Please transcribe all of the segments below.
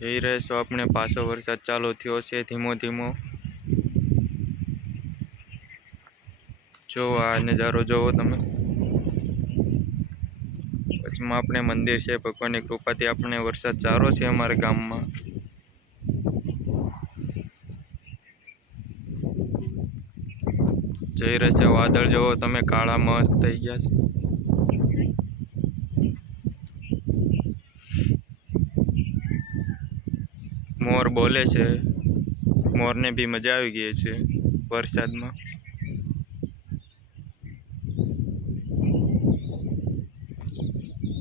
જોઈ રહેશો આપણે પાછો વરસાદ ચાલુ થયો છે ધીમો ધીમો। જો આ નજારો જોવો તમે। વચમાં આપણે મંદિર છે, ભગવાનની કૃપાથી આપણે વરસાદ સારો છે અમારા ગામમાં। જોઈ રહેશે વાદળ જોવો તમે, કાળા મસ્ત થઈ ગયા છે। મોર બોલે છે, મોરને બી મજા આવી ગઈ છે વરસાદમાં।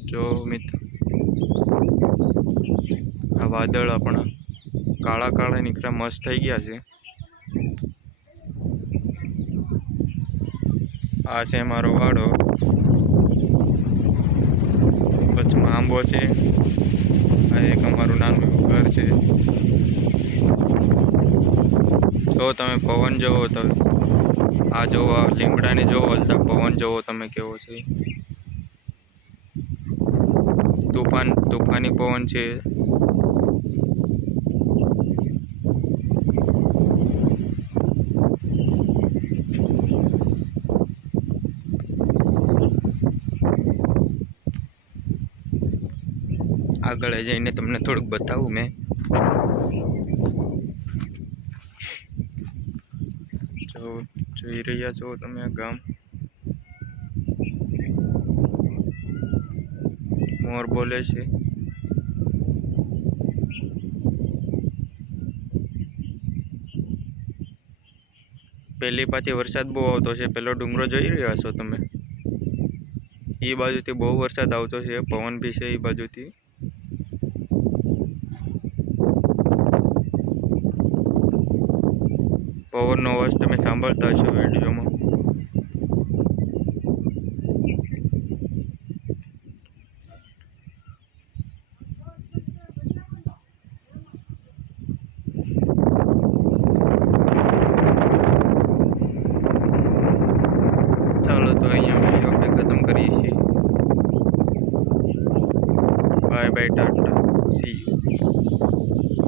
જો મિત્ર, આ વાદળ આપણા કાળા કાળા નીકળ્યા મસ્ત થઈ ગયા છે। આ છે મારો વાડો, વચમાં આંબો છે। આ એક અમારું નાનું ઘર છે। જો તમે પવન જોવો તો આ જોવો, આ લીમડાને જોવો, હલતા પવન જોવો તમે કેવો છે। તોફાની પવન છે। આગળ જઈને તમને થોડુંક બતાવું મેં। જોઈ રહ્યા છો તમે આ ગામ, મોર બોલે છે। પહેલી પાથી વરસાદ બહુ આવતો છે, પેલો ડુંગરો જોઈ રહ્યા છો તમે, એ બાજુથી બહુ વરસાદ આવતો છે, પવન બી છે એ બાજુથી। પવનનો અવાજ તમે સાંભળતા હશો વિડીયોમાં। ચાલો તો અહીંયા વિડીયો આપણે ખતમ કરીએ છીએ। Bye bye, Tata, C you.